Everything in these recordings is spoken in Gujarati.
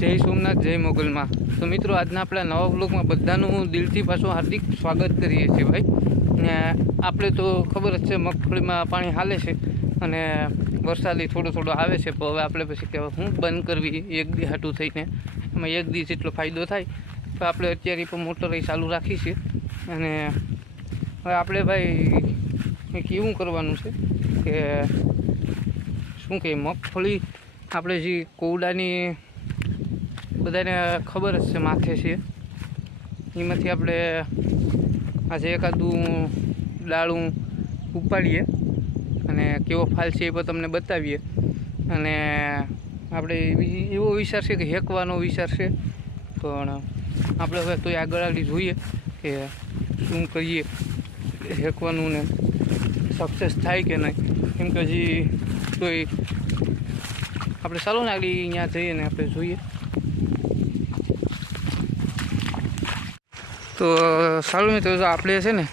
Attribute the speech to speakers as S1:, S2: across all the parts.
S1: જય સોમનાથ, જય મોગલમાં. તો મિત્રો, આજના આપણા નવા બ્લોગમાં બધાનું દિલથી પાછું હાર્દિક સ્વાગત કરીએ છીએ ભાઈ. ને આપણે તો ખબર જ છે, મગફળીમાં પાણી હાલે છે અને વરસાદી થોડો થોડો આવે છે પણ હવે આપણે પછી કહેવાય હું બંધ કરવી એક દી હાટું થઈને. એમાં એક દી જેટલો ફાયદો થાય. તો આપણે અત્યારે પણ મોટર ચાલુ રાખી છે. અને હવે આપણે ભાઈ એક એવું કરવાનું છે કે શું કહે મગફળી આપણે જે કોવડાની બધાને ખબર જ છે માથે છે. એમાંથી આપણે આજે એકાદું ડાળું ઉપાડીએ અને કેવો ફાલ છે એ પણ તમને બતાવીએ. અને આપણે બીજી એવો વિચાર છે કે હેકવાનો વિચાર છે. પણ આપણે હવે તોય આગળ આગળ જોઈએ કે શું કરીએ, હેકવાનું ને સક્સેસ થાય કે નહીં. કેમ કે હજી તોય આપણે ચાલો ને આગળ અહીંયા જઈએ ને આપણે જોઈએ. તો સારું મિત્રો આપણે છે ને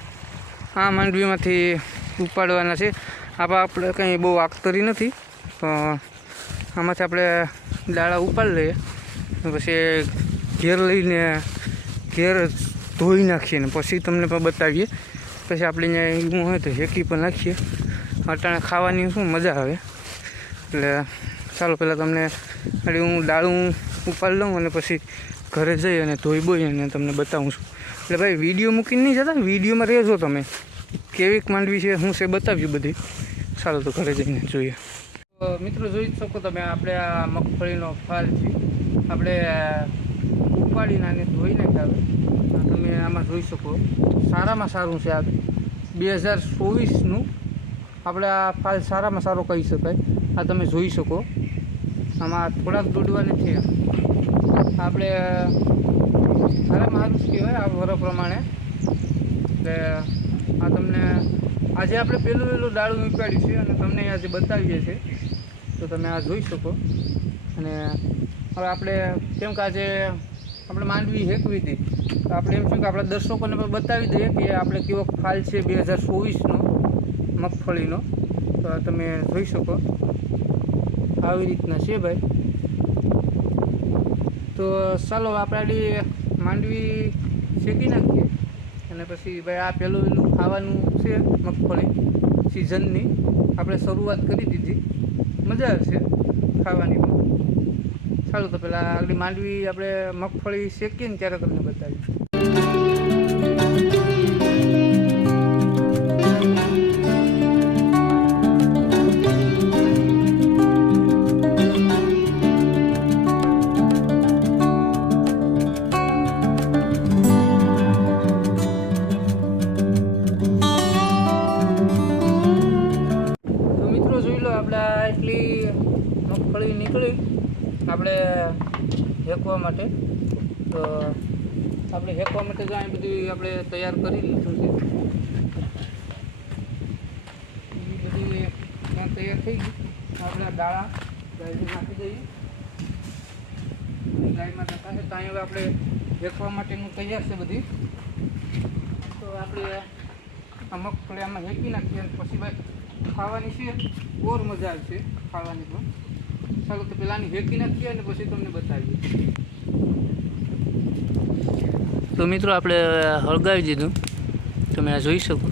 S1: આ માંડવીમાંથી ઉપાડવાના છે. આમાં આપણે કંઈ બહુ આગતરી નથી, પણ આમાંથી આપણે દાળા ઉપાડી લઈએ. પછી ઘેર લઈને ઘેર ધોઈ નાખીએ ને પછી તમને પણ બતાવીએ. પછી આપણે અહીંયા હોય તો હેકી પણ નાખીએ. અટાણે ખાવાની શું મજા આવે. એટલે ચાલો, પહેલાં તમને ખાલી હું દાળું ઉપાડી લઉં અને પછી ઘરે જઈ અને ધોઈ બોઈ અને તમને બતાવું છું. એટલે ભાઈ વીડિયો મૂકીને નહીં જતા? વિડીયોમાં રહેજો તમે. કેવીક માંડવી છે, હું છે બતાવ્યું બધી. ચાલો તો ઘરે જઈને જોઈએ. મિત્રો, જોઈ શકો તમે, આપણે આ મગફળીનો ફાલ છે. આપણે ઉપાડીને આને ધોઈ નાખ્યા તમે આમાં જોઈ શકો. સારામાં સારું છે આ. બે હજાર ચોવીસનું આપણે આ ફાલ સારામાં સારો કહી શકાય. આ તમે જોઈ શકો. આમાં થોડાક દોડવા છે. આપણે સારામાં મારું કહેવાય આ વર પ્રમાણે? એટલે આ તમને, આજે આપણે પહેલું પહેલું ડાળું ઉપાડ્યું છે અને તમને આજે બતાવીએ છીએ તો તમે આ જોઈ શકો. અને હવે આપણે, કેમ કે આજે આપણે માંડવી હેકવી હતી તો આપણે એમ શું કે આપણા દર્શકોને પણ બતાવી દઈએ કે આપણે કેવો ખાલ છે બે હજાર ચોવીસનો મગફળીનો. તો તમે જોઈ શકો. આવી રીતના છે ભાઈ. તો ચાલો આપણે માંડવી શેકી નાખીએ. અને પછી ભાઈ આ પહેલું પહેલું ખાવાનું છે મગફળી સિઝનની. આપણે શરૂઆત કરી દીધી. મજા આવશે ખાવાની પણ. ચાલો તો પહેલાં આગળ માંડવી આપણે મગફળી શેકીએ ને ત્યારે તમને બતાવીએ. નીકળી આપણે હેકવા માટે. તો આપણે હેકવા માટે તો અહીં બધી આપણે તૈયાર કરી લીધું છે. બધી ત્યાં તૈયાર થઈ ગઈ. આપણે દાળા ગાયને નાખી દઈએ. ગાયમાં નાખાશે હવે આપણે હેકવા માટેનું તૈયાર છે બધી. તો આપણે આ મગફળી આમાં હેકી નાખીએ પછી ખાવાની છે. ઓર મજા આવશે ખાવાની પણ. ચાલો તો પેલાની હેકી નથી અને પછી તમને બતાવીએ. તો મિત્રો આપણે હળગાવી દીધું. તમે આ જોઈ શકો.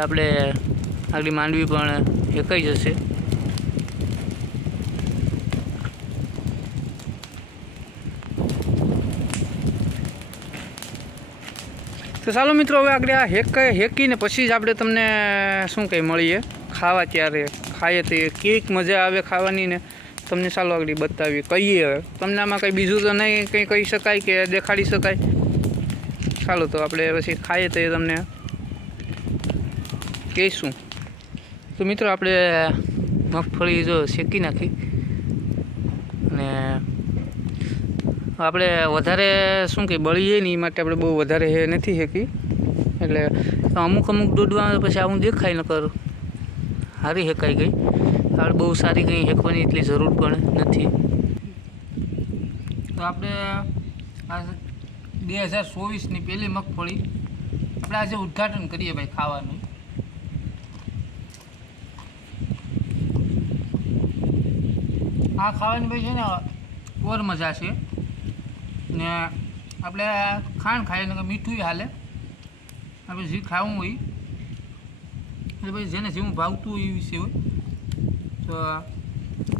S1: આપણે આગલી માંડવી પણ હેકાઈ જશે. તો ચાલો મિત્રો, હવે આગળ આ હેક હેકીને પછી જ આપણે તમને શું કંઈ મળીએ? ખાવા ત્યારે ખાઈએ તે કેક મજા આવે ખાવાની ને. તમને ચાલો આગળ બતાવીએ. કહીએ હવે. તમને આમાં કંઈ બીજું તો નહીં કંઈ કહી શકાય કે દેખાડી શકાય? ચાલો તો આપણે પછી ખાઈએ તો એ તમને. કહીશું. તો મિત્રો આપણે મગફળી જો શેકી નાખી. અને આપણે વધારે શું કે બળીએ નહીં, એ માટે આપણે બહુ વધારે હે નથી શેકી. એટલે અમુક અમુક દૂધમાં પછી આવું દેખાય ન કરું સારી હેકાઈ ગઈ. આપણે બહુ સારી કંઈ હેકવાની એટલી જરૂર પણ નથી. તો આપણે આ બે હજાર ચોવીસની પહેલી મગફળી આપણે આજે ઉદ્ઘાટન કરીએ ભાઈ ખાવાનું. આ ખાવાની ભાઈ છે ને ઓર મજા છે. ને આપણે ખાંડ ખાઈએ ને મીઠું હાલે. આપણે જે ખાવું હોય એટલે ભાઈ જેને જેવું ભાવતું હોય એ વિશે હોય. તો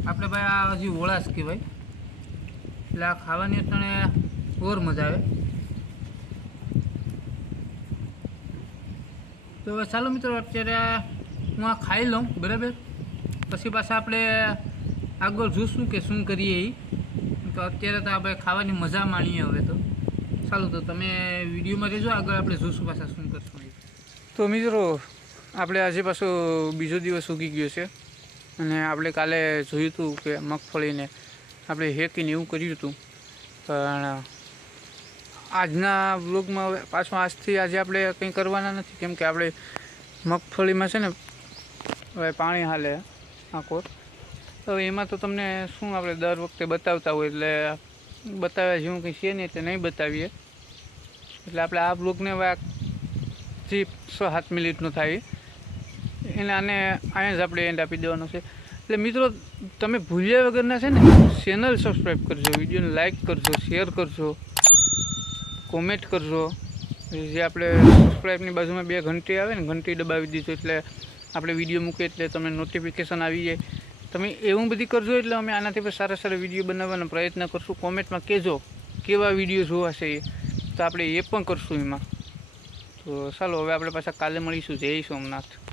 S1: આપણે ભાઈ આ હજી ઓળાશ કહેવાય. એટલે આ ખાવાની અત્યારે ઓર મજા આવે. તો હવે ચાલો મિત્રો, અત્યારે હું આ ખાઈ લઉં, બરાબર? પછી પાછા આપણે આગળ જોઈશું કે શું કરીએ એ તો અત્યારે તો આપણે ખાવાની મજા માણીએ હવે તો. ચાલો તો તમે વિડીયોમાં રહેજો, આગળ આપણે જોઈશું પાછા શું કરશું તો મિત્રો, આપણે આજે પાછો બીજો દિવસ ઉગી ગયો છે. અને આપણે કાલે જોયું હતું કે મગફળીને આપણે હેકીને એવું કર્યું હતું. પણ આજના બ્લોગમાં હવે પાછું આજથી આજે આપણે કંઈ કરવાના નથી. કેમ કે આપણે મગફળીમાં છે ને હવે પાણી હાલે આખો. તો એમાં તો તમને શું આપણે દર વખતે બતાવતા હોય એટલે બતાવ્યા જેવું કંઈ છે નહીં એટલે નહીં બતાવીએ. એટલે આપણે આ બ્લોગને આ છ સાત મિનિટનો થાય. એને આને જ આપણે એન્ડ આપી દેવાનો છે. એટલે મિત્રો, તમે ભૂલ્યા વગરના છે ને ચેનલ સબસ્ક્રાઈબ કરજો, વિડીયોને લાઈક કરજો શેર કરજો કોમેન્ટ કરજો. જે આપણે સબસ્ક્રાઈબની બાજુમાં બે ઘંટી આવે ને, ઘંટી દબાવી દીધો એટલે આપણે વીડિયો મૂકીએ એટલે તમને નોટિફિકેશન આવી જાય. તમે એવું બધી કરજો એટલે અમે આનાથી પણ સારા સારા વીડિયો બનાવવાનો પ્રયત્ન કરશું. કોમેન્ટમાં કહેજો કેવા વીડિયો જોવા છે એ. તો આપણે એ પણ કરશું એમાં. તો ચાલો, હવે આપણે પાછા કાલે મળીશું. જય સોમનાથ.